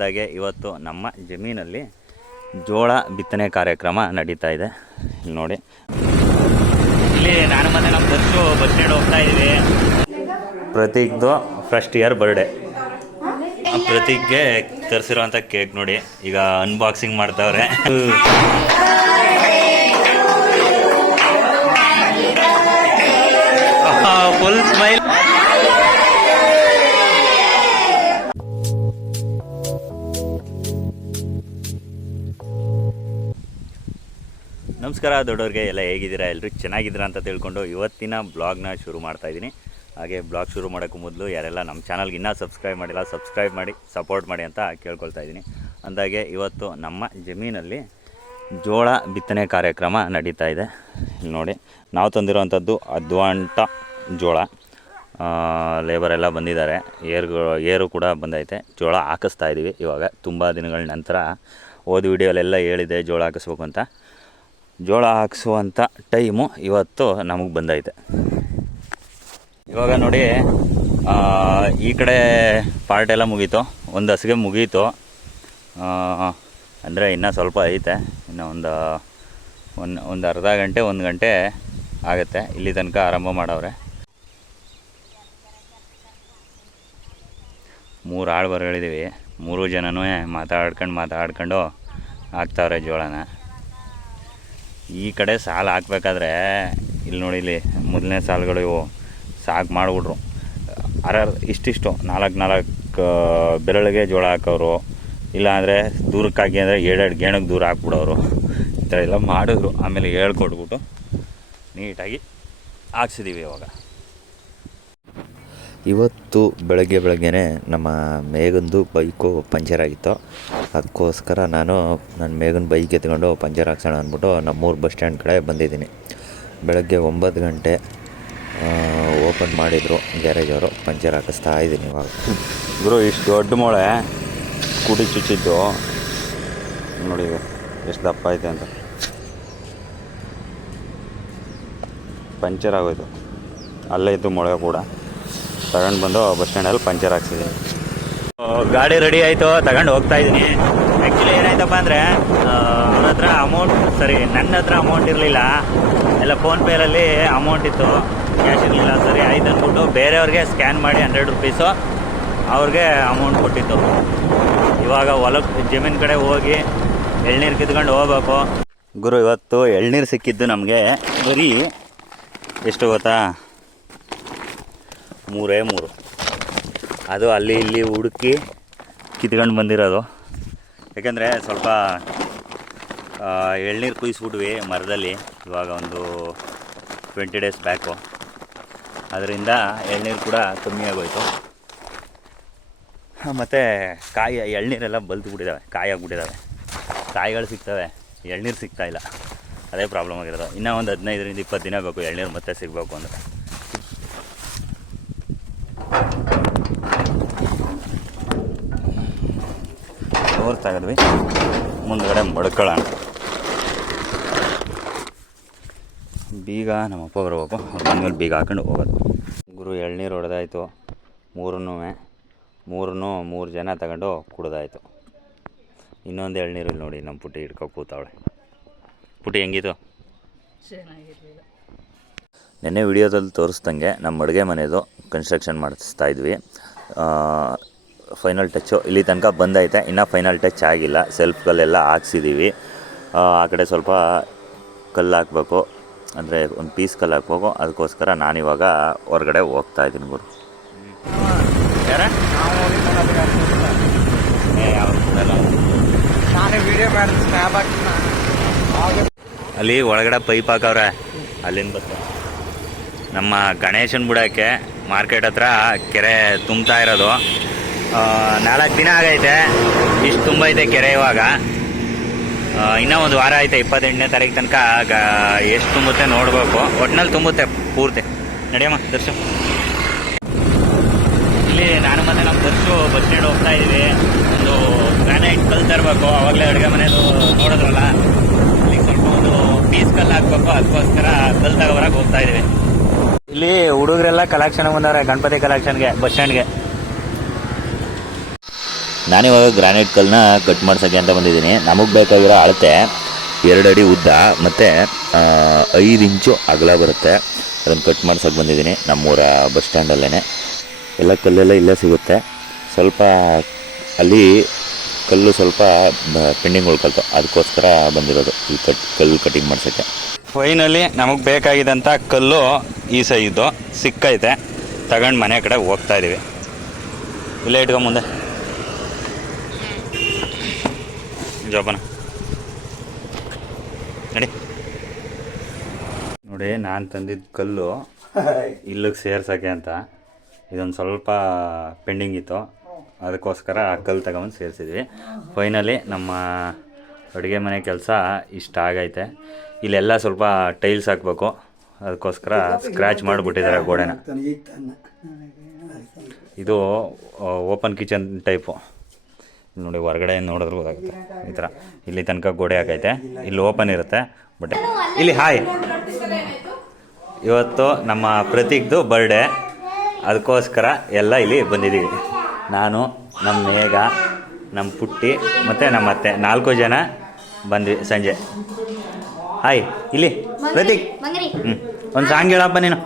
ಅಂದಾಗೆ ಇವತ್ತು ನಮ್ಮ ಜಮೀನಲ್ಲಿ ಜೋಳ ಬಿತ್ತನೆ ಕಾರ್ಯಕ್ರಮ ನಡೀತಾ ಇದೆ. ಇಲ್ಲಿ ನೋಡಿ, ಇಲ್ಲಿ ನಾನು ಮತ್ತೆ ನಮ್ಮ ದರ್ಶು ಬಸ್ ಸ್ಟ್ಯಾಂಡ್ ಹೋಗ್ತಾ ಇದ್ದೀವಿ. ಪ್ರತೀಕ್ದು ಫಸ್ಟ್ ಇಯರ್ ಬರ್ಡೇ. ಪ್ರತೀಕ್ಗೆ ತರಿಸಿರೋಂಥ ಕೇಕ್ ನೋಡಿ, ಈಗ ಅನ್ಬಾಕ್ಸಿಂಗ್ ಮಾಡ್ತಾವ್ರೆ. Full smile. ನಮಸ್ಕಾರ ದೊಡ್ಡವ್ರಿಗೆ, ಎಲ್ಲ ಹೇಗಿದ್ದೀರಾ? ಎಲ್ಲರೂ ಚೆನ್ನಾಗಿದ್ದೀರಾ ಅಂತ ತಿಳ್ಕೊಂಡು ಇವತ್ತಿನ ಬ್ಲಾಗ್ನ ಶುರು ಮಾಡ್ತಾಯಿದ್ದೀನಿ. ಹಾಗೆ ಬ್ಲಾಗ್ ಶುರು ಮಾಡೋಕ್ಕೂ ಮೊದಲು ಯಾರೆಲ್ಲ ನಮ್ಮ ಚಾನಲ್ಗೆ ಇನ್ನೂ ಸಬ್ಸ್ಕ್ರೈಬ್ ಮಾಡಿಲ್ಲ, ಸಬ್ಸ್ಕ್ರೈಬ್ ಮಾಡಿ ಸಪೋರ್ಟ್ ಮಾಡಿ ಅಂತ ಕೇಳ್ಕೊಳ್ತಾ ಇದ್ದೀನಿ. ಅಂದಾಗೆ ಇವತ್ತು ನಮ್ಮ ಜಮೀನಲ್ಲಿ ಜೋಳ ಬಿತ್ತನೆ ಕಾರ್ಯಕ್ರಮ ನಡೀತಾ ಇದೆ. ಇಲ್ಲಿ ನೋಡಿ, ನಾವು ತಂದಿರೋವಂಥದ್ದು ಅದ್ವಾಂಟ ಜೋಳ. ಲೇಬರ್ ಎಲ್ಲ ಬಂದಿದ್ದಾರೆ, ಏರು ಕೂಡ ಬಂದೈತೆ. ಜೋಳ ಹಾಕಿಸ್ತಾ ಇದ್ದೀವಿ ಇವಾಗ. ತುಂಬ ದಿನಗಳ ನಂತರ ಓದಿ ವಿಡಿಯೋಲೆಲ್ಲ ಹೇಳಿದೆ ಜೋಳ ಹಾಕಿಸ್ಬೇಕು ಅಂತ. ಜೋಳ ಹಾಕಿಸುವಂಥ ಟೈಮು ಇವತ್ತು ನಮಗೆ ಬಂದೈತೆ. ಇವಾಗ ನೋಡಿ, ಈ ಕಡೆ ಪಾರ್ಟ್ ಎಲ್ಲ ಮುಗೀತು, ಒಂದು ಹಸಿಗೆ ಮುಗೀತು. ಅಂದರೆ ಇನ್ನೂ ಸ್ವಲ್ಪ ಐತೆ, ಇನ್ನು ಒಂದು ಅರ್ಧ ಗಂಟೆ 1 ಗಂಟೆ ಆಗುತ್ತೆ. ಇಲ್ಲಿ ತನಕ ಆರಂಭ ಮಾಡವ್ರೆ. 3 ಆಳು ಬರಗಳಿದ್ದೀವಿ. 3 ಜನನೂ ಮಾತಾಡ್ಕೊಂಡು ಹಾಕ್ತಾವ್ರೆ ಜೋಳನ. ಈ ಕಡೆ ಸಾಲು ಹಾಕ್ಬೇಕಾದ್ರೆ ಇಲ್ಲಿ ನೋಡಿ, ಇಲ್ಲಿ ಮೊದಲನೇ ಸಾಲುಗಳು ಇವು ಸಾಕು ಮಾಡಿಬಿಟ್ರು. ಇಷ್ಟಿಷ್ಟು 4 ಬೆರಳಿಗೆ ಜೋಳ ಹಾಕೋರು, ಇಲ್ಲಾಂದರೆ ದೂರಕ್ಕಾಗಿ ಅಂದರೆ 7 ಗೇಣಕ್ಕೆ ದೂರ ಹಾಕ್ಬಿಡೋರು. ಈ ಥರ ಎಲ್ಲ ಮಾಡಿದ್ರು. ಆಮೇಲೆ ಹೇಳ್ಕೊಟ್ಬಿಟ್ಟು ನೀಟಾಗಿ ಹಾಕ್ಸಿದ್ದೀವಿ ಇವಾಗ. ಇವತ್ತು ಬೆಳಗ್ಗೆನೇ ನಮ್ಮ ಮೇಘಂದು ಬೈಕು ಪಂಚರ್ ಆಗಿತ್ತು. ಅದಕ್ಕೋಸ್ಕರ ನಾನು ನನ್ನ ಮೇಘನ ಬೈಕ್ ಎತ್ಕೊಂಡು ಪಂಚರ್ ಹಾಕ್ಸೋಣ ಅಂದ್ಬಿಟ್ಟು ನಮ್ಮೂರು ಬಸ್ ಸ್ಟ್ಯಾಂಡ್ ಕಡೆ ಬಂದಿದ್ದೀನಿ. ಬೆಳಗ್ಗೆ 9 ಗಂಟೆ ಓಪನ್ ಮಾಡಿದರು ಗ್ಯಾರೇಜ್ ಅವರು. ಪಂಚರ್ ಹಾಕಿಸ್ತಾ ಇದ್ದೀನಿ ಇವಾಗ. ಗುರು, ಇಷ್ಟು ದೊಡ್ಡ ಮೊಳೆ ಸ್ಕೂಟಿ ಚುಚ್ಚಿದ್ದು ನೋಡಿ, ಎಷ್ಟು ದಪ್ಪ ಐತೆ ಅಂತ. ಪಂಚರ್ ಆಗೋಯ್ತು, ಅಲ್ಲೇ ಇತ್ತು ಮೊಳೆ ಕೂಡ. ತಗೊಂಡು ಬಂದು ಬಸ್ ಸ್ಟ್ಯಾಂಡಲ್ಲಿ ಪಂಚರ್ ಹಾಕ್ಸಿದ್ದೀನಿ. ಗಾಡಿ ರೆಡಿ ಆಯಿತು, ತಗೊಂಡು ಹೋಗ್ತಾ ಇದ್ದೀನಿ. ಆ್ಯಕ್ಚುಲಿ ಏನಾಯ್ತಪ್ಪ ಅಂದರೆ, ಅವನ ಹತ್ರ ನನ್ನ ಹತ್ರ ಅಮೌಂಟ್ ಇರಲಿಲ್ಲ. ಎಲ್ಲ ಫೋನ್ಪೇರಲ್ಲಿ ಅಮೌಂಟ್ ಇತ್ತು, ಕ್ಯಾಶ್ ಇರಲಿಲ್ಲ. ಸರಿ ಆಯ್ತು ಅಂದ್ಬಿಟ್ಟು ಬೇರೆಯವ್ರಿಗೆ ಸ್ಕ್ಯಾನ್ ಮಾಡಿ 100 ರೂಪೀಸು ಅವ್ರಿಗೆ ಅಮೌಂಟ್ ಕೊಟ್ಟಿತ್ತು. ಇವಾಗ ಹೊಲಕ್ಕೆ ಜಮೀನು ಕಡೆ ಹೋಗಿ ಎಳ್ನೀರು ಕಿತ್ಕೊಂಡು ಹೋಗ್ಬೇಕು. ಗುರು, ಇವತ್ತು ಎಳ್ನೀರು ಸಿಕ್ಕಿದ್ದು ನಮಗೆ ಬರೀ ಎಷ್ಟು ಗೊತ್ತಾ? 3 ಅದು ಅಲ್ಲಿ ಇಲ್ಲಿ ಹುಡುಕಿ ಕಿತ್ಕೊಂಡು ಬಂದಿರೋದು. ಯಾಕೆಂದರೆ ಸ್ವಲ್ಪ ಎಳ್ನೀರು ಕುಯ್ಸ್ಬಿಟ್ವಿ ಮರದಲ್ಲಿ ಇವಾಗ ಒಂದು 20 ಡೇಸ್ ಬ್ಯಾಕು. ಅದರಿಂದ ಎಳ್ನೀರು ಕೂಡ ಕಮ್ಮಿ ಆಗೋಯ್ತು. ಮತ್ತು ಎಳ್ನೀರೆಲ್ಲ ಬಲ್ತ್ಬಿಟ್ಟಿದ್ದಾವೆ, ಕಾಯಿ ಆಗಿಬಿಟ್ಟಿದ್ದಾವೆ. ಕಾಯಿಗಳು ಸಿಗ್ತವೆ, ಎಳ್ನೀರು ಸಿಗ್ತಾಯಿಲ್ಲ. ಅದೇ ಪ್ರಾಬ್ಲಮ್ ಆಗಿರೋದು. ಇನ್ನೂ ಒಂದು 15ರಿಂದ 20 ದಿನ ಬೇಕು ಎಳ್ನೀರು ಮತ್ತೆ ಸಿಗಬೇಕು ಅಂದರೆ. ನೋಡ್ತಾ ಇದ್ವಿ, ಮುಂದ್ಗಡೆ ಮಡ್ಕೊಳ್ಳೋಣ. ಬೀಗ ನಮ್ಮಪ್ಪ ಬರಬೇಕು, ಅವ್ರು ಬಂದಮೇಲೆ ಬೀಗ ಹಾಕೊಂಡು ಹೋಗೋದು. ಗುರು, ಎಳ್ನೀರು ಹೊಡೆದಾಯಿತು. 3 ಜನ ತಗೊಂಡು ಕುಡ್ದಾಯಿತು. ಇನ್ನೊಂದು ಎಳ್ನೀರು ಇಲ್ಲಿ ನೋಡಿ, ನಮ್ಮ ಪುಟ್ಟಿ ಹಿಡ್ಕೊ ಕೂತಾವಳೆ. ಪುಟ್ಟಿ ಹೆಂಗಿತ್ತು? ಚೆನ್ನಾಗಿರಲಿಲ್ಲ. ನೆನ್ನೆ ವಿಡಿಯೋದಲ್ಲಿ ತೋರಿಸ್ದಂಗೆ ನಮ್ಮ ಅಡುಗೆ ಮನೆಯದು ಕನ್ಸ್ಟ್ರಕ್ಷನ್ ಮಾಡಿಸ್ತಾ ಇದ್ವಿ. ಫೈನಲ್ ಟಚ್ಚು ಇಲ್ಲಿ ತನಕ ಬಂದೈತೆ, ಇನ್ನೂ ಫೈನಲ್ ಟಚ್ ಆಗಿಲ್ಲ. ಸೆಲ್ಫ್ಗಳೆಲ್ಲ ಹಾಕ್ಸಿದ್ದೀವಿ. ಆ ಕಡೆ ಸ್ವಲ್ಪ ಕಲ್ಲು ಹಾಕಬೇಕು, ಅಂದರೆ ಒಂದು ಪೀಸ್ ಕಲ್ಲು ಹಾಕ್ಬೇಕು. ಅದಕ್ಕೋಸ್ಕರ ನಾನಿವಾಗ ಹೊರಗಡೆ ಹೋಗ್ತಾ ಇದ್ದೀನಿ. ಗುರು, ಅಲ್ಲಿ ಒಳಗಡೆ ಪೈಪ್ ಹಾಕವ್ರೆ, ಅಲ್ಲಿಂದ ಬರ್ತಾರೆ. ನಮ್ಮ ಗಣೇಶನ ಬಿಡೋಕ್ಕೆ ಮಾರ್ಕೆಟ್ ಹತ್ರ ಕೆರೆ ತುಂಬ್ತಾ ಇರೋದು. 4 ದಿನ ಆಗೈತೆ, ಇಷ್ಟು ತುಂಬೈತೆ ಕೆರೆ. ಇವಾಗ ಇನ್ನೂ ಒಂದು ವಾರ ಐತೆ, 28ನೇ ತಾರೀಕು ತನಕ. ಎಷ್ಟು ತುಂಬುತ್ತೆ ನೋಡಬೇಕು. ಒಟ್ಟಿನಲ್ಲಿ ತುಂಬುತ್ತೆ ಪೂರ್ತಿ. ನಡೆಯಮ್ಮ ದರ್ಶು. ಇಲ್ಲಿ ನಾನು ಮತ್ತು ನಮ್ಮ ದರ್ಶು ಬಸ್ ಸ್ಟ್ಯಾಂಡ್ ಹೋಗ್ತಾ ಇದ್ದೀವಿ. ಒಂದು ಗ್ರಾನೈಟ್ ಕಲ್ಲು ತರಬೇಕು. ಆವಾಗಲೇ ಅಡುಗೆ ಮನೆಯದು ನೋಡಿದ್ರಲ್ಲ, ಇಲ್ಲಿಗೆ ಸ್ವಲ್ಪ ಒಂದು ಪೀಸ್ ಕಲ್ಲು ಹಾಕ್ಬೇಕು. ಅದಕ್ಕೋಸ್ಕರ ಕಲ್ಲು ತಗೋಬರಕ್ಕೆ ಹೋಗ್ತಾ ಇದ್ದೀವಿ. ಇಲ್ಲಿ ಹುಡುಗರೆಲ್ಲ ಕಲೆಕ್ಷನ್ ಬಂದವ್ರೆ, ಗಣಪತಿ ಕಲೆಕ್ಷನ್ಗೆ ಬಸ್ ಸ್ಟ್ಯಾಂಡ್ಗೆ. ನಾನಿವಾಗ ಗ್ರಾನೈಟ್ ಕಲ್ಲನ್ನ ಕಟ್ ಮಾಡ್ಸೋಕ್ಕೆ ಅಂತ ಬಂದಿದ್ದೀನಿ. ನಮಗೆ ಬೇಕಾಗಿರೋ ಅಳತೆ 2 ಅಡಿ ಉದ್ದ ಮತ್ತು 5 ಇಂಚು ಅಗಲ ಬರುತ್ತೆ. ಅದನ್ನು ಕಟ್ ಮಾಡ್ಸೋಕ್ಕೆ ಬಂದಿದ್ದೀನಿ. ನಮ್ಮೂರ ಬಸ್ ಸ್ಟ್ಯಾಂಡಲ್ಲೇ ಎಲ್ಲ ಕಲ್ಲೆಲ್ಲ ಇಲ್ಲೇ ಸಿಗುತ್ತೆ. ಸ್ವಲ್ಪ ಅಲ್ಲಿ ಕಲ್ಲು ಸ್ವಲ್ಪ ಪೆಂಡಿಂಗ್ ಉಳ್ಕೊಳ್ತು, ಅದಕ್ಕೋಸ್ಕರ ಬಂದಿರೋದು ಈ ಕಲ್ಲು ಕಟಿಂಗ್ ಮಾಡ್ಸೋಕ್ಕೆ. ಫೈನಲಿ ನಮಗೆ ಬೇಕಾಗಿದ್ದಂಥ ಕಲ್ಲು ಈ ಸೈಜು ಸಿಕ್ಕೈತೆ. ತಗೊಂಡು ಮನೆ ಕಡೆ ಹೋಗ್ತಾ ಇದ್ದೀವಿ. ಇಲ್ಲೇ ಇಟ್ಕೊ ಮುಂದೆ ಜೋಪಾನ ನಡಿ. ನೋಡಿ, ನಾನು ತಂದಿದ್ದ ಕಲ್ಲು ಇಲ್ಲಿಗೆ ಸೇರ್ಸೋಕ್ಕೆ ಅಂತ. ಇದೊಂದು ಸ್ವಲ್ಪ ಪೆಂಡಿಂಗ್ ಇತ್ತು, ಅದಕ್ಕೋಸ್ಕರ ಆ ಕಲ್ಲು ತಗೊಂಬಂದು ಸೇರಿಸಿದ್ವಿ. ಫೈನಲಿ ನಮ್ಮ ಅಡುಗೆ ಮನೆ ಕೆಲಸ ಇಷ್ಟ ಆಗೈತೆ. ಇಲ್ಲೆಲ್ಲ ಸ್ವಲ್ಪ ಟೈಲ್ಸ್ ಹಾಕಬೇಕು, ಅದಕ್ಕೋಸ್ಕರ ಸ್ಕ್ರ್ಯಾಚ್ ಮಾಡಿಬಿಟ್ಟಿದ್ದಾರೆ ಗೋಡೆನ. ಇದು ಓಪನ್ ಕಿಚನ್ ಟೈಪು. ನೋಡಿ, ಹೊರಗಡೆ ನೋಡಿದ್ರೆ ಗೊತ್ತಾಗುತ್ತೆ ಈ ಥರ. ಇಲ್ಲಿ ತನಕ ಗೋಡೆ ಹಾಕೈತೆ, ಇಲ್ಲಿ ಓಪನ್ ಇರುತ್ತೆ. ಬಟ್ ಇಲ್ಲಿ ಹಾಯ್, ಇವತ್ತು ನಮ್ಮ ಪ್ರತೀಕ್ದು ಬರ್ಡೇ, ಅದಕ್ಕೋಸ್ಕರ ಎಲ್ಲ ಇಲ್ಲಿ ಬಂದಿದ್ದೀವಿ. ನಾನು, ನಮ್ಮ ಮೇಘ, ನಮ್ಮ ಪುಟ್ಟಿ ಮತ್ತು ನಮ್ಮ ಅತ್ತೆ 4 ಜನ ಬಂದ್ವಿ ಸಂಜೆ. ಹಾಯ್, ಇಲ್ಲಿ ಪ್ರತೀಕ್. ಒಂದು ಸಾಂಗ್ ಹೇಳಪ್ಪ ನೀನು.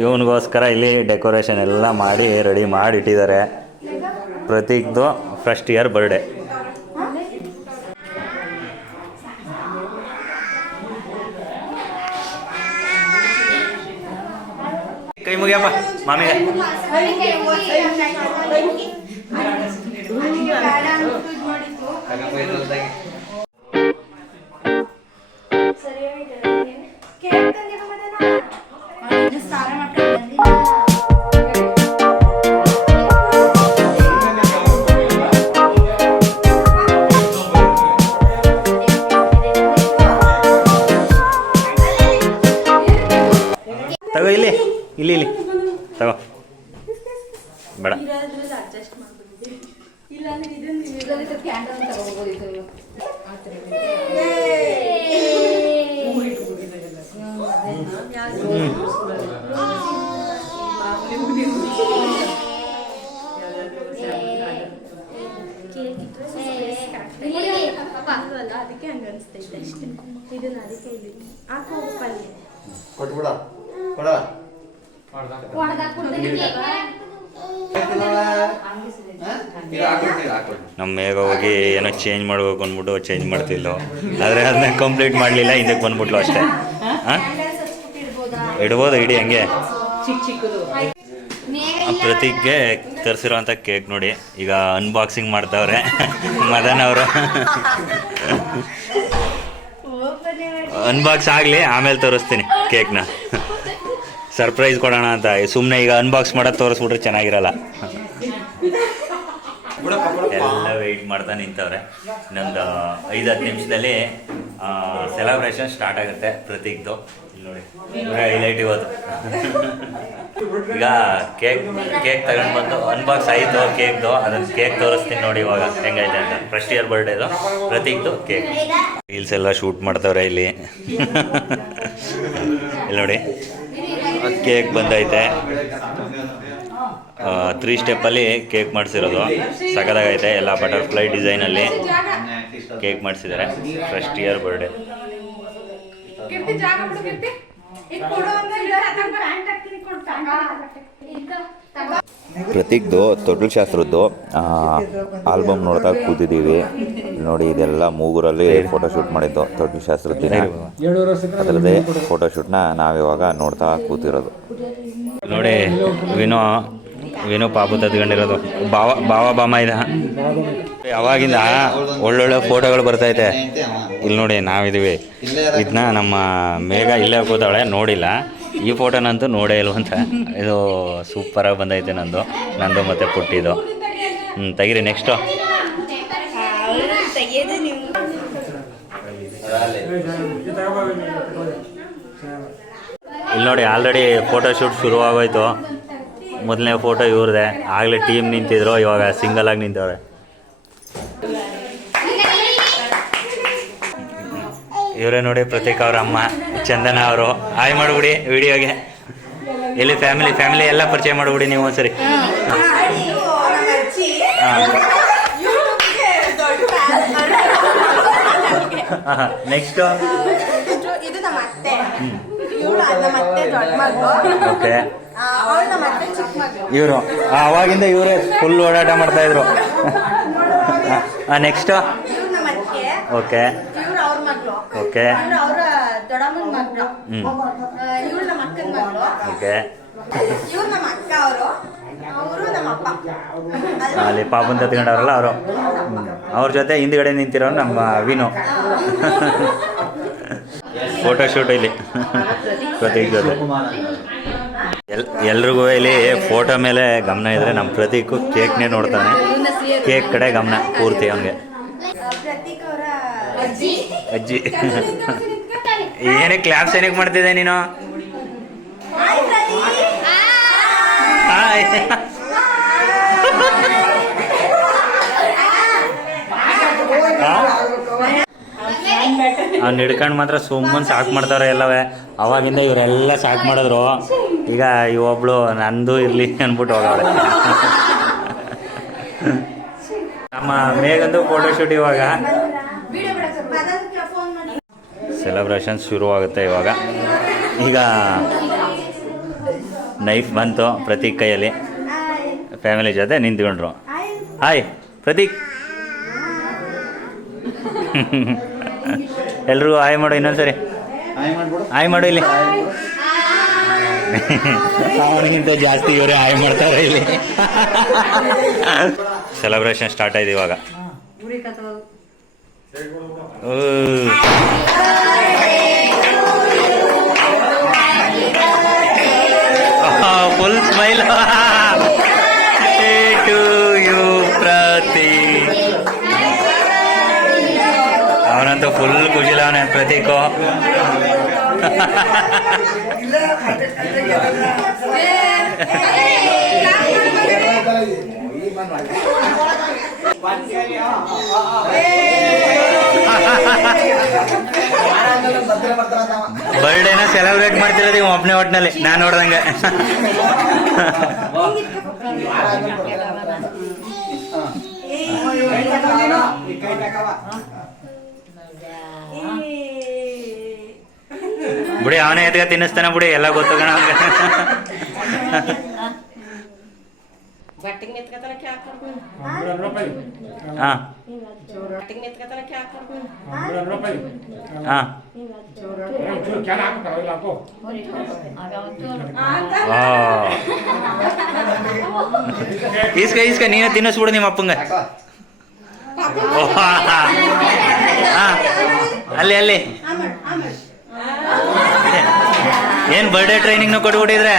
ಇವನಿಗೋಸ್ಕರ ಇಲ್ಲಿ ಡೆಕೋರೇಷನ್ ಎಲ್ಲ ಮಾಡಿ ರೆಡಿ ಮಾಡಿ ಇಟ್ಟಿದ್ದಾರೆ. ಪ್ರತೀಕ್ದು ಫಸ್ಟ್ ಇಯರ್ ಬರ್ಡೇ. ಕೈ ಮುಗಿಯಪ್ಪ ಮಾಮಿಗೆ. ತಗೋ, ಇಲ್ಲಿ ಇಲ್ಲಿ ಇಲ್ಲಿ ತಗೋ, ಬೇಡ. ಅದಕ್ಕೆ ಹಂಗ ಅನಿಸ್ತೈತೆ ಅಷ್ಟೇ. ಇದನ್ನ ಅದಕ್ಕೆ ಇಲ್ಲಿ ಹಾಕೋ ಪಲ್ಯ ಕೊಟ್ಬಿಡ ಕೊಡ. ನಮ್ಮ ಮೇಘ ಹೋಗಿ ಏನೋ ಚೇಂಜ್ ಮಾಡಬೇಕು ಅಂದ್ಬಿಟ್ಟು ಚೇಂಜ್ ಮಾಡ್ತಿಲ್ಲೋ, ಆದರೆ ಅದನ್ನ ಕಂಪ್ಲೀಟ್ ಮಾಡಲಿಲ್ಲ. ಹಿಂದಕ್ಕೆ ಬಂದ್ಬಿಟ್ಲು ಅಷ್ಟೇ. ಹಾಂ, ಇಡ್ಬೋದು, ಇಡಿ ಹಂಗೆ. ಪ್ರತೀಕ್ಗೆ ತರಿಸಿರೋಂಥ ಕೇಕ್ ನೋಡಿ, ಈಗ ಅನ್ಬಾಕ್ಸಿಂಗ್ ಮಾಡ್ತಾವ್ರೆ ಮದನ್ ಅವರು. ಅನ್ಬಾಕ್ಸ್ ಆಗಲಿ, ಆಮೇಲೆ ತೋರಿಸ್ತೀನಿ ಕೇಕ್ನ. ಸರ್ಪ್ರೈಸ್ ಕೊಡೋಣ ಅಂತ. ಸುಮ್ಮನೆ ಈಗ ಅನ್ಬಾಕ್ಸ್ ಮಾಡೋದು ತೋರಿಸ್ಬಿಟ್ರೆ ಚೆನ್ನಾಗಿರಲ್ಲ. ಎಲ್ಲ ವೆಯ್ಟ್ ಮಾಡ್ತಾ ನಿಂತವ್ರೆ. ಇನ್ನೊಂದು 5-10 ನಿಮಿಷದಲ್ಲಿ ಸೆಲೆಬ್ರೇಷನ್ ಸ್ಟಾರ್ಟ್ ಆಗುತ್ತೆ ಪ್ರತೀಕ್ದು. ನೋಡಿ, ಹೈಲೈಟ್ ಇವತ್ತು. ಈಗ ಕೇಕ್ ತಗೊಂಡು ಬಂದು ಅನ್ಬಾಕ್ಸ್ ಆಯಿತು ಕೇಕ್ದು. ಅದನ್ನು ಕೇಕ್ ತೋರಿಸ್ತೀನಿ ನೋಡಿ ಇವಾಗ ಹೆಂಗೈತೆ ಅಂತ. ಫಸ್ಟ್ ಇಯರ್ ಬರ್ಡೇದು ಪ್ರತೀಕ್ದು ಕೇಕ್. ರೀಲ್ಸ್ ಎಲ್ಲ ಶೂಟ್ ಮಾಡ್ತವ್ರೆ ಇಲ್ಲಿ. ಇಲ್ಲಿ ನೋಡಿ, ಕೇಕ್ ಬಂದೈತೆ. 3 ಸ್ಟೆಪ್ಪಲ್ಲಿ ಕೇಕ್ ಮಾಡಿಸಿರೋದು, ಸಖತ್ತಾಗೈತೆ. ಎಲ್ಲ ಬಟರ್ಫ್ಲೈ ಡಿಸೈನಲ್ಲಿ ಕೇಕ್ ಮಾಡಿಸಿದ್ದಾರೆ. First year birthday. ಪ್ರತೀಕ್ದು ತೊಟ್ಲು ಶಾಸ್ತ್ರದ್ದು ಆಲ್ಬಮ್ ನೋಡ್ತಾ ಕೂತಿದ್ದೀವಿ. ನೋಡಿ, ಇದೆಲ್ಲ ಮೂಗೂರಲ್ಲಿ ಫೋಟೋಶೂಟ್ ಮಾಡಿದ್ದು ತೊಟ್ಲು ಶಾಸ್ತ್ರದ ದಿನ. ಅದರದ್ದೇ ಫೋಟೋಶೂಟ್ನ ನಾವಿವಾಗ ನೋಡ್ತಾ ಕೂತಿರೋದು. ನೋಡಿ, ವಿನೋ ಪಾಪು ತದ್ಕೊಂಡಿರೋದು. ಬಾವ ಬಾಮ ಇದ. ಯಾವಾಗಿಂದ ಒಳ್ಳೊಳ್ಳೆ ಫೋಟೋಗಳು ಬರ್ತೈತೆ. ಇಲ್ಲಿ ನೋಡಿ, ನಾವಿದ್ದೀವಿ. ಇದನ್ನ ನಮ್ಮ ಮೇಘ ಇಲ್ಲೇ ಕೂತಾಳೆ, ನೋಡಿಲ್ಲ. ಈ ಫೋಟೋನಂತೂ ನೋಡೇ ಇಲ್ವಂತ. ಇದು ಸೂಪರಾಗಿ ಬಂದೈತೆ ನಂದು ಮತ್ತು ಪುಟ್ಟಿದು. ತೆಗೀರಿ ನೆಕ್ಸ್ಟು. ಇಲ್ಲಿ ನೋಡಿ, ಆಲ್ರೆಡಿ ಫೋಟೋಶೂಟ್ ಶುರುವಾಗೋಯ್ತು. ಮೊದಲನೇ ಫೋಟೋ ಇವ್ರದೆ. ಆಗಲೇ ಟೀಮ್ ನಿಂತಿದ್ರು, ಇವಾಗ ಸಿಂಗಲ್ ಆಗಿ ನಿಂತವ್ರೆ. ಇವರೇ ನೋಡಿ ಪ್ರತೀಕ್ ಅವ್ರ ಅಮ್ಮ. ಚಂದನ ಅವರು ಹಾಯ್ ಮಾಡಿಬಿಡಿ ವಿಡಿಯೋಗೆ. ಎಲ್ಲಿ ಫ್ಯಾಮಿಲಿ ಎಲ್ಲ ಪರಿಚಯ ಮಾಡಿಬಿಡಿ ನೀವು ಒಂದ್ಸರಿ. ನೆಕ್ಸ್ಟ್ ಇದು ನಮ್ಮ ಅತ್ತೆ, ಇವಳು ನಮ್ಮ ಅತ್ತೆ ದೊಡ್ಡ ಮಗಳು, ಓಕೆ. ಅವಳು ನಮ್ಮ ಅತ್ತೆ ಚಿಕ್ಕ ಮಗಳು. ಇವರು ಅವಾಗಿಂದ ಇವರೇ ಫುಲ್ ಓಡಾಟ ಮಾಡ್ತಾ ಇದ್ರು. ನೆಕ್ಸ್ಟ್ ಇವ್ರು ನಮ್ಮ ಅತ್ತೆ, ಓಕೆ ಇವ್ರು ಅವ್ರ ಮಗಳು, ಓಕೆ ಇವ್ರು ಅವ್ರ ದೊಡ್ಡಮ್ಮನ ಮಗಳು, ಇವ್ರು ನಮ್ಮ ಅಕ್ಕನ ಮಗಳು, ಓಕೆ. ಇವ್ರು ನಮ್ಮ ಅಕ್ಕ, ಅವರು ನಮ್ಮ ಅಪ್ಪ. ಅಲ್ಲಿ ಪಾಪನ್ ತತ್ಕೊಂಡವ್ರಲ್ಲ ಅವರು, ಅವ್ರ ಜೊತೆ ಹಿಂದ್ಗಡೆ ನಿಂತಿರೋ ನಮ್ಮ ವಿನು. ಫೋಟೋ ಶೂಟ್ ಇಲ್ಲಿ ಪ್ರತೀಕ್ ಜೊತೆ. ಎಲ್ರಿಗೂ ಇಲ್ಲಿ ಫೋಟೋ ಮೇಲೆ ಗಮನ ಇದ್ರೆ ನಮ್ಮ ಪ್ರತೀಕು ಕೇಕ್ನೇ ನೋಡ್ತಾನೆ. ಕೇಕ್ ಕಡೆ ಗಮನ ಪೂರ್ತಿ ಅವನಿಗೆ. ಪ್ರತೀಕ್ ಅವರ ಅಜ್ಜಿ ಏನಕ್ಕೆ ಕ್ಲಾಪ್ಸ್ ಏನಕ್ಕೆ ಮಾಡ್ತಿದ್ದೆ ನೀನು? ಹಾಯ್. ಅವ್ನು ಹಿಡ್ಕೊಂಡು ಮಾತ್ರ ಸುಮ್ಮನೆ ಸಾಕು ಮಾಡ್ತಾವ್ರೆ ಎಲ್ಲವೇ. ಅವಾಗಿಂದ ಇವರೆಲ್ಲ ಸಾಕು ಮಾಡಿದ್ರು. ಈಗ ಇವೊಬ್ಳು ನಂದು ಇರಲಿ ಅಂದ್ಬಿಟ್ಟು ಹೋಗವ್ರೆ. ನಮ್ಮ ಮೇಗಂದು ಫೋಟೋಶೂಟ್ ಇವಾಗ. ಸೆಲೆಬ್ರೇಷನ್ ಶುರುವಾಗುತ್ತೆ ಇವಾಗ. ಈಗ ನೈಫ್ ಬಂತು ಪ್ರತೀಕ್ ಕೈಯಲ್ಲಿ. ಫ್ಯಾಮಿಲಿ ಜೊತೆ ನಿಂತ್ಕೊಂಡ್ರು. ಹಾಯ್ ಪ್ರತೀಕ್. ಎಲ್ರಿಗೂ ಹಾಯ್ ಮಾಡು ಇನ್ನೊಂದ್ಸರಿ. ಹಾಯ್ ಮಾಡು ಇಲ್ಲಿ. ಅವನಿಗಿಂತ ಜಾಸ್ತಿ ಇವರೇ ಹಾಯ್ ಮಾಡ್ತಾರೆ ಇಲ್ಲಿ. ಸೆಲೆಬ್ರೇಷನ್ ಸ್ಟಾರ್ಟ್ ಆಯ್ತು ಇವಾಗ. Full smile to you Prateek. ಅವನಂತೂ ಫುಲ್ ಖುಷಿಲ ಅವನೇ ಪ್ರತೀಕು. ಬರ್ಡೇನ ಸೆಲೆಬ್ರೇಟ್ ಮಾಡ್ತಿರೋದು ಇವ ಒಬ್ಬನೇ ಒಟ್ಟಿನಲ್ಲಿ ನಾನು ನೋಡ್ದಂಗೆ. ಬಿಡಿ ಅವನೇ ಎದ್ಗ ತಿನ್ನಿಸ್ತಾನೆ ಬಿಡಿ, ಎಲ್ಲ ಗೊತ್ತು ಕಣ ಅವ್ನಿಗೆ. ಹಾಂ ಹಾಂ ಈಸ್ಕ ನೀನೇ ತಿನ್ನಿಸ್ಬಿಡು ನಿಮ್ಮ ಅಪ್ಪಂಗೆ. ಹಾಂ ಅಲ್ಲಿ ಏನ್ ಬರ್ಡೇ ಟ್ರೈನಿಂಗ್ನು ಕೊಟ್ಬಿಟ್ಟಿದ್ರೆ.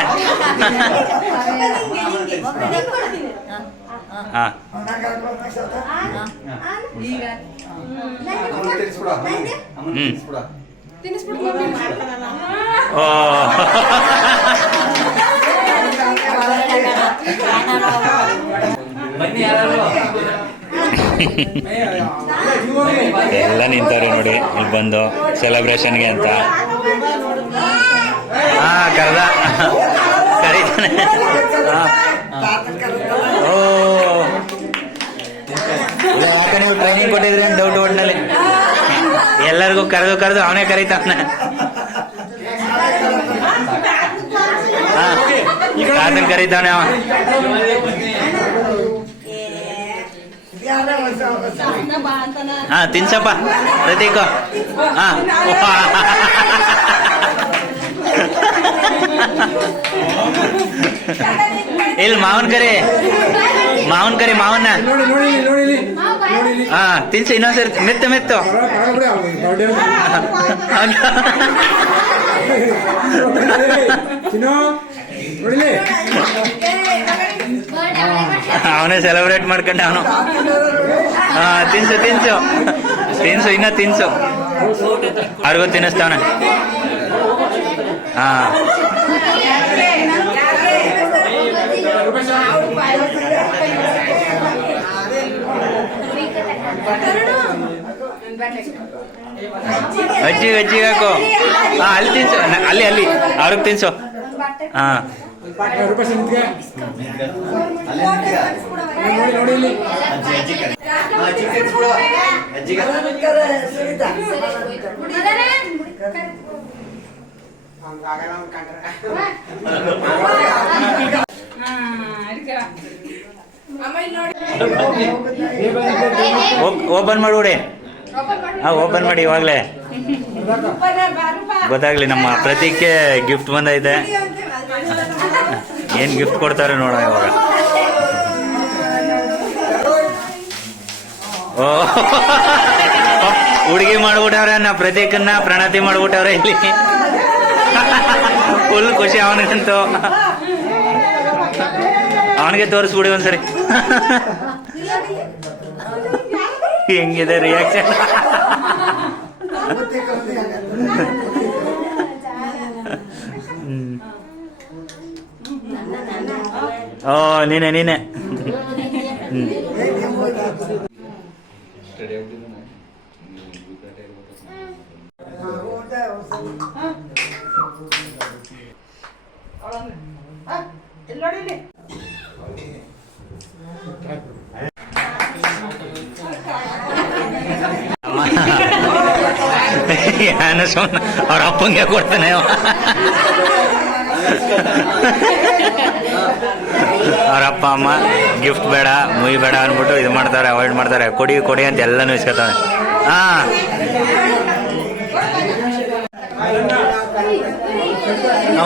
ಹಾಂ ಓ ಎಲ್ಲ ನಿಂತಾರೆ ನೋಡಿ ಇಲ್ಲಿ ಬಂದು ಸೆಲೆಬ್ರೇಷನ್ಗೆ ಅಂತ. ಕರೆದ ಕರೀತಾನೆ. ಓ ಯಾಕೆ ನೀವು ಟ್ರೈನಿಂಗ್ ಕೊಟ್ಟಿದ್ರಿ ಅಂತ ಡೌಟ್ ಒಟ್ಟಿನಲ್ಲಿ. ಎಲ್ಲರಿಗೂ ಕರೆದು ಅವನೇ ಕರೀತಾನೆ. ಕಾತನ್ ಕರೀತಾನೆ ಅವ. ತಿನ್ಸಪ್ಪ ಪ್ರತೀಕ. ಇಲ್ಲಿ ಮಾವನ್ ಕರಿ ಮಾವನ್ನ. ತಿನ್ಸು ಇನ್ನೊಂದ್ಸರಿ ಮೆತ್ತು. ಅವನೇ ಸೆಲೆಬ್ರೇಟ್ ಮಾಡ್ಕೊಂಡೆ ಅವನು. ತಿನ್ಸು ಇನ್ನ ತಿನ್ಸು. ಅವ್ರಿಗೂ ತಿನ್ನಿಸ್ತಾವನೆ. ಅಜ್ಜಿಗೆ ಹಾಕು. ಹಾಂ ಅಲ್ಲಿ ತಿನ್ಸು, ಅಲ್ಲಿ ಅವ್ರಿಗೆ ತಿನ್ಸು. ಹಾಂ ಓಪನ್ ಮಾಡ್ಬಿಡಿ. ಹಾಂ ಓಪನ್ ಮಾಡಿ ಇವಾಗಲೇ ಗೊತ್ತಾಗ್ಲಿ. ನಮ್ಮ ಪ್ರತೀಕ್ಗೆ ಗಿಫ್ಟ್ ಬಂದೈತೆ. ಏನು ಗಿಫ್ಟ್ ಕೊಡ್ತಾರೆ ನೋಡ ಇವಾಗ. ಓ ಹುಡುಗಿ ಮಾಡ್ಬಿಟ್ಟವ್ರೆ, ನಾ ಪ್ರತೀಕನ್ನ ಪ್ರಣತಿ ಮಾಡ್ಬಿಟ್ಟವ್ರೆ ಇಲ್ಲಿ. ಫುಲ್ ಖುಷಿ ಅವನಿಗಂತೂ. ಅವನಿಗೆ ತೋರಿಸ್ಬಿಡಿ ಒಂದ್ಸರಿ ಹೆಂಗಿದೆ ರಿಯಾಕ್ಷನ್. ಓ ನೀನೆ ಅವ್ರ ಅಪ್ಪಂಗೆ ಕೊಡ್ತಾನೆ. ಅವ್ರ ಅಪ್ಪ ಅಮ್ಮ ಗಿಫ್ಟ್ ಬೇಡ ಮುಯಿ ಬೇಡ ಅಂದ್ಬಿಟ್ಟು ಇದು ಮಾಡ್ತಾರೆ, ಅವಾಯ್ಡ್ ಮಾಡ್ತಾರೆ. ಕೊಡಿ ಅಂತ ಎಲ್ಲನೂ ಇಸ್ಕೊತಾನೆ. ಹಾಂ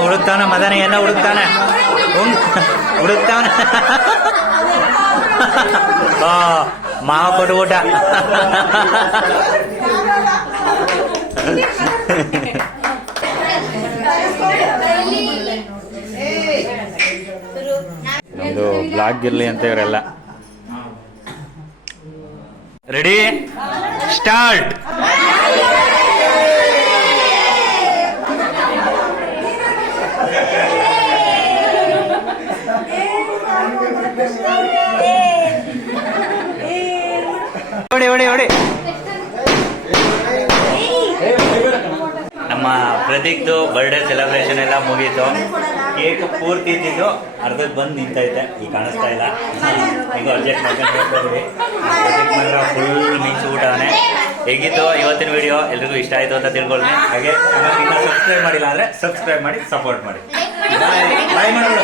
ಹುಡುಕ್ತಾವನೆ ಮದನ, ಏನೋ ಹುಡುಕ್ತಾನೆ. ಮಾವ ಕೊಟ್ಬಿಟ್ಟ. ನಮ್ದು ಬ್ಲಾಗ್ ಇರ್ಲಿ ಅಂತ ಇವರೆಲ್ಲ. Ready start. ಹೊಡಿ. ನಮ್ಮ ಪ್ರತೀಕ್ದು ಬರ್ಡೇ ಸೆಲೆಬ್ರೇಷನ್ ಎಲ್ಲ ಮುಗೀತು. ಕೇಕ್ ಪೂರ್ತಿ ಇದ್ದಿದ್ದು ಅರ್ಧಕ್ಕೆ ಬಂದು ನಿಂತೈತೆ, ಈಗ ಕಾಣಿಸ್ತಾ ಇಲ್ಲ. ಈಗ ಅಡ್ಜಸ್ಟ್ ಮಾಡ್ಕೊಂಡು ಫುಲ್ ಮಿಂಚು ಊಟನೇ. ಹೇಗಿತ್ತು ಇವತ್ತಿನ ವಿಡಿಯೋ? ಎಲ್ರಿಗೂ ಇಷ್ಟ ಆಯಿತು ಅಂತ ತಿಳ್ಕೊಳ್ತೀನಿ. ಹಾಗೆ ಚಾನಲ್ ಇನ್ನೂ ಸಬ್ಸ್ಕ್ರೈಬ್ ಮಾಡಿಲ್ಲ ಅಂದರೆ ಸಬ್ಸ್ಕ್ರೈಬ್ ಮಾಡಿ ಸಪೋರ್ಟ್ ಮಾಡಿ. ಬಾಯ್ ಮಾಡ್ಬಿಡು.